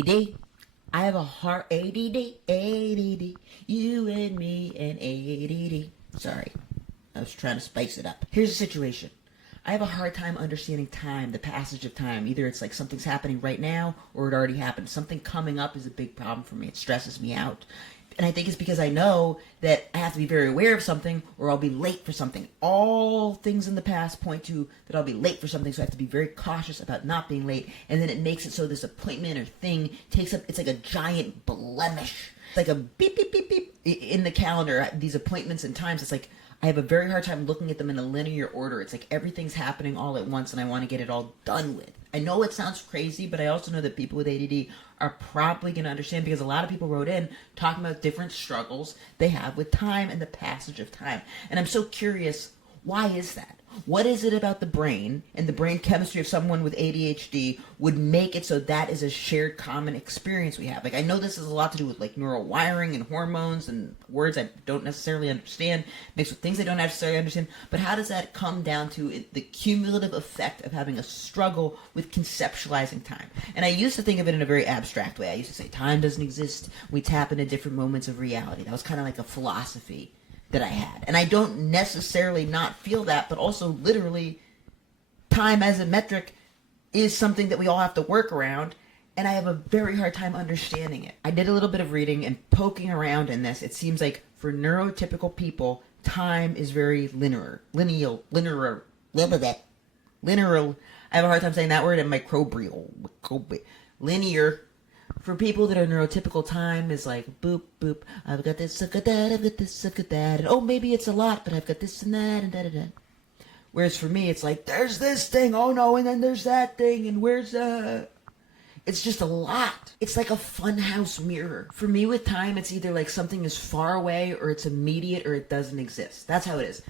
ADD. I have a hard ADD, you and me and ADD. Sorry, I was trying to spice it up. Here's the situation. I have a hard time understanding time, the passage of time. Either it's like something's happening right now or it already happened. Something coming up is a big problem for me. It stresses me out. And I think it's because I know that I have to be very aware of something or I'll be late for something. All things in the past point to that I'll be late for something, so I have to be very cautious about not being late. And then it makes it so this appointment or thing takes up, it's like a giant blemish. It's like a beep, beep, beep, beep in the calendar. These appointments and times, it's like I have a very hard time looking at them in a linear order. It's like everything's happening all at once and I want to get it all done with. I know it sounds crazy, but I also know that people with ADD are probably going to understand, because a lot of people wrote in talking about different struggles they have with time and the passage of time. And I'm so curious, why is that? What is it about the brain and the brain chemistry of someone with ADHD would make it so that is a shared common experience we have? Like, I know this has a lot to do with like neural wiring and hormones and words I don't necessarily understand, mixed with things I don't necessarily understand, but how does that come down to the cumulative effect of having a struggle with conceptualizing time? And I used to think of it in a very abstract way. I used to say time doesn't exist, we tap into different moments of reality. That was kind of like a philosophy that I had. And I don't necessarily not feel that, but also literally time as a metric is something that we all have to work around, and I have a very hard time understanding it. I did a little bit of reading and poking around in this. It seems like for neurotypical people, time is very linear. I have a hard time saying that word, and microbial. Linear. For people that are neurotypical, time is like boop, boop, I've got this, I've got that, I've got this, I've got that, and oh, maybe it's a lot, but I've got this and that, and da-da-da. Whereas for me, it's like, there's this thing, oh no, and then there's that thing, and where's it's just a lot. It's like a funhouse mirror. For me with time, it's either like something is far away, or it's immediate, or it doesn't exist. That's how it is.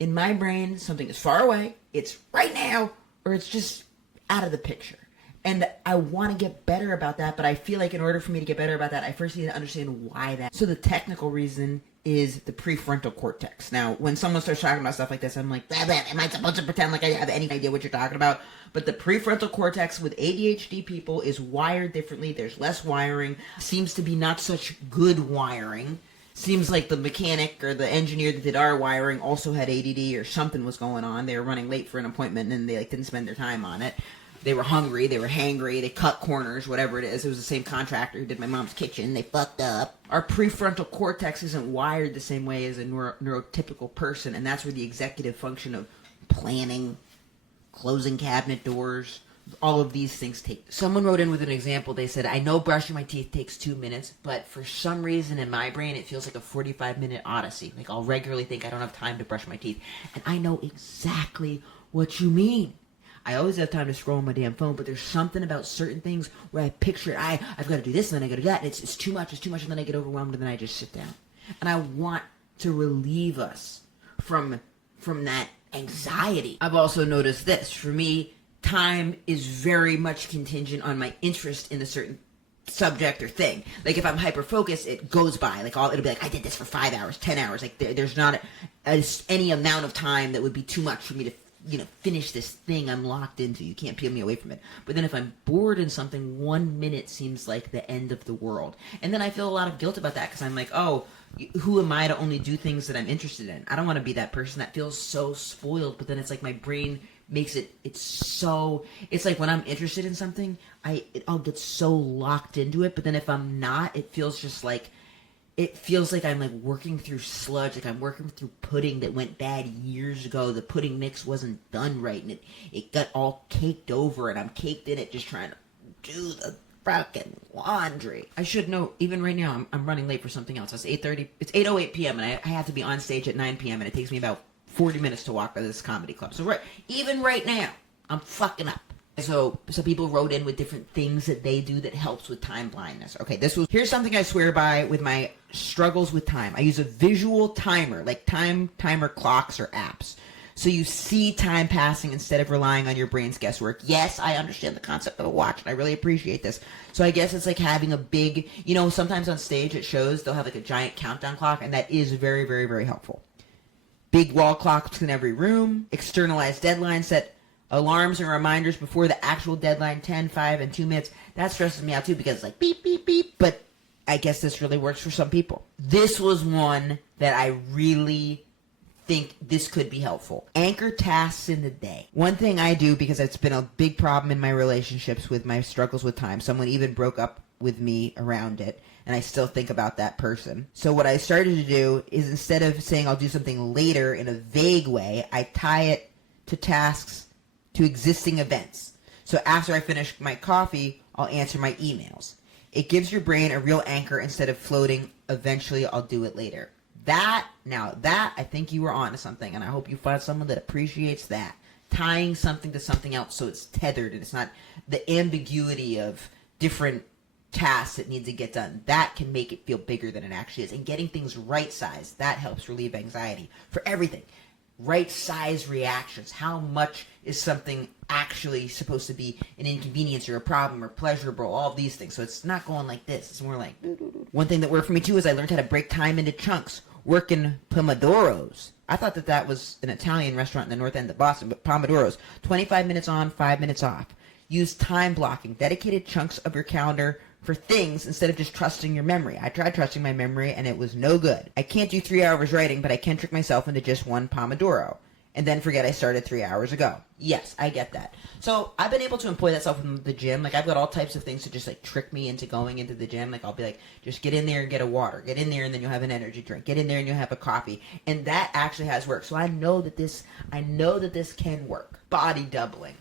In my brain, something is far away, it's right now, or it's just out of the picture. And I want to get better about that, but I feel like in order for me to get better about that, I first need to understand why that. So the technical reason is the prefrontal cortex. Now, when someone starts talking about stuff like this, I'm like, blah, blah, am I supposed to pretend like I have any idea what you're talking about? But the prefrontal cortex with ADHD people is wired differently. There's less wiring. Seems to be not such good wiring. Seems like the mechanic or the engineer that did our wiring also had ADD or something was going on. They were running late for an appointment and they didn't spend their time on it. They were hungry, they were hangry, they cut corners, whatever it is. It was the same contractor who did my mom's kitchen. They fucked up. Our prefrontal cortex isn't wired the same way as a neurotypical person, and that's where the executive function of planning, closing cabinet doors, all of these things take. Someone wrote in with an example. They said, I know brushing my teeth takes 2 minutes, but for some reason in my brain it feels like a 45-minute odyssey. Like, I'll regularly think I don't have time to brush my teeth. And I know exactly what you mean. I always have time to scroll on my damn phone, but there's something about certain things where I picture, I've got to do this, and then I got to do that, and it's too much, and then I get overwhelmed, and then I just sit down. And I want to relieve us from that anxiety. I've also noticed this. For me, time is very much contingent on my interest in a certain subject or thing. Like, if I'm hyper-focused, it goes by. Like, it'll be like, I did this for 5 hours, 10 hours. Like, there's not any amount of time that would be too much for me to finish this thing I'm locked into. You can't peel me away from it. But then if I'm bored in something, 1 minute seems like the end of the world. And then I feel a lot of guilt about that, because I'm like, oh, who am I to only do things that I'm interested in? I don't want to be that person that feels so spoiled, but then it's like my brain makes it's like when I'm interested in something, I'll get so locked into it, but then if I'm not, it feels like I'm like working through sludge, like I'm working through pudding that went bad years ago. The pudding mix wasn't done right, and it got all caked over, and I'm caked in it just trying to do the fucking laundry. I should know, even right now, I'm running late for something else. It's 8:08 p.m., and I have to be on stage at 9 p.m., and it takes me about 40 minutes to walk by this comedy club. So even right now, I'm fucking up. So people wrote in with different things that they do that helps with time blindness. Okay, here's something I swear by with my struggles with time. I use a visual timer, like timer clocks or apps. So you see time passing instead of relying on your brain's guesswork. Yes, I understand the concept of a watch, and I really appreciate this. So I guess it's like having a big, sometimes on stage at shows, they'll have like a giant countdown clock, and that is very, very, very helpful. Big wall clocks in every room, externalized deadlines set alarms and reminders before the actual deadline, 10, 5, and 2 minutes. That stresses me out too because it's like beep, beep, beep. But I guess this really works for some people. This was one that I really think this could be helpful. Anchor tasks in the day. One thing I do, because it's been a big problem in my relationships with my struggles with time. Someone even broke up with me around it, and I still think about that person. So what I started to do is, instead of saying I'll do something later in a vague way, I tie it to tasks, to existing events. So after I finish my coffee, I'll answer my emails. It gives your brain a real anchor instead of floating, eventually I'll do it later. That, I think you were onto something, and I hope you find someone that appreciates that. Tying something to something else so it's tethered and it's not the ambiguity of different tasks that need to get done. That can make it feel bigger than it actually is. And getting things right-sized, that helps relieve anxiety for everything. Right-size reactions. How much is something actually supposed to be an inconvenience or a problem or pleasurable? All of these things. So it's not going like this. It's more like... One thing that worked for me too is I learned how to break time into chunks. Working pomodoros. I thought that was an Italian restaurant in the north end of Boston, but pomodoros. 25 minutes on, 5 minutes off. Use time blocking. Dedicated chunks of your calendar for things instead of just trusting your memory. I tried trusting my memory and it was no good. I can't do 3 hours writing, but I can trick myself into just one Pomodoro and then forget I started 3 hours ago. Yes, I get that. So I've been able to employ that stuff in the gym. Like, I've got all types of things to just like trick me into going into the gym. Like, I'll be like, just get in there and get a water. Get in there and then you'll have an energy drink. Get in there and you'll have a coffee. And that actually has worked. So I know that this can work. Body doubling.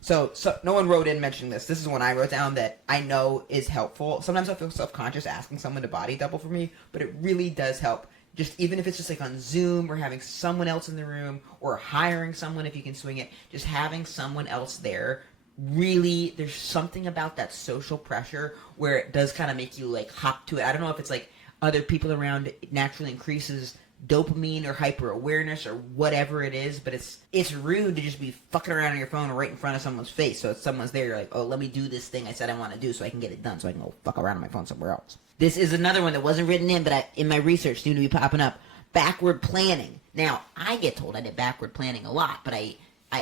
So no one wrote in mentioning this. This is one I wrote down that I know is helpful. Sometimes I feel self-conscious asking someone to body double for me, but it really does help. Just even if it's just like on Zoom or having someone else in the room or hiring someone if you can swing it, just having someone else there, really, there's something about that social pressure where it does kind of make you like hop to it. I don't know if it's like other people around, it naturally increases dopamine or hyper awareness or whatever it is, but it's rude to just be fucking around on your phone right in front of someone's face. So if someone's there, you're like, oh, let me do this thing I said I want to do so I can get it done so I can go fuck around on my phone somewhere else. This is another one that wasn't written in, but in my research seemed to be popping up. Backward planning. Now, I get told I did backward planning a lot, but I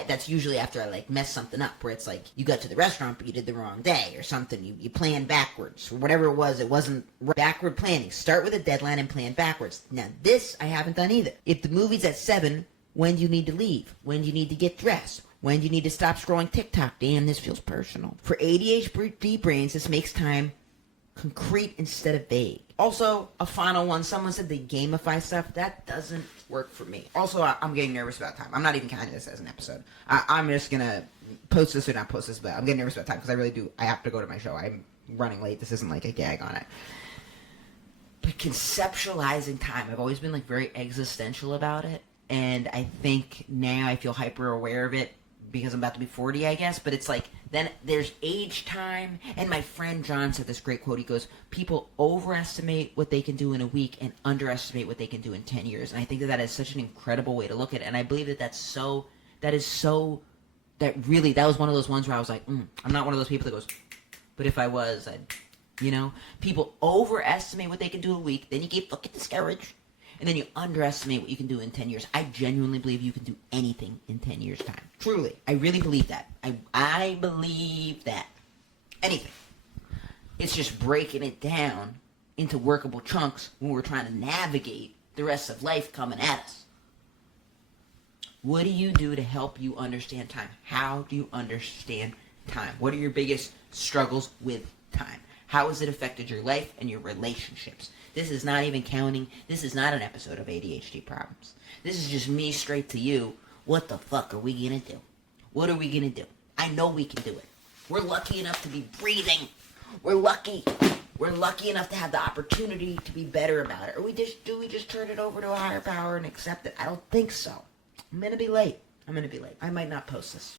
that's usually after I like mess something up, where it's like you got to the restaurant but you did the wrong day or something. You planned backwards or whatever it was. It wasn't backward planning. Start with a deadline and plan backwards. Now this I haven't done either. If the movie's at 7, when do you need to leave? When do you need to get dressed? When do you need to stop scrolling TikTok? Damn, this feels personal. For ADHD brains, this makes time concrete instead of vague. Also, a final one. Someone said they gamify stuff. That doesn't work for me. Also, I'm getting nervous about time. I'm not even counting this as an episode. I'm just going to post this or not post this, but I'm getting nervous about time because I really do. I have to go to my show. I'm running late. This isn't like a gag on it. But conceptualizing time, I've always been like very existential about it. And I think now I feel hyper aware of it because I'm about to be 40, I guess. But it's like, then there's age time. And my friend John said this great quote. He goes, people overestimate what they can do in a week and underestimate what they can do in 10 years. And I think that is such an incredible way to look at it. And I believe that that was one of those ones where I was like, I'm not one of those people that goes, but if I was, people overestimate what they can do in a week. Then you get fucking discouraged. And then you underestimate what you can do in 10 years. I genuinely believe you can do anything in 10 years' time. Truly. I really believe that. I believe that. Anything. It's just breaking it down into workable chunks when we're trying to navigate the rest of life coming at us. What do you do to help you understand time? How do you understand time? What are your biggest struggles with time? How has it affected your life and your relationships? This is not even counting. This is not an episode of ADHD problems. This is just me straight to you. What the fuck are we going to do? What are we going to do? I know we can do it. We're lucky enough to be breathing. We're lucky enough to have the opportunity to be better about it. Or do we just turn it over to a higher power and accept it? I don't think so. I'm going to be late. I might not post this.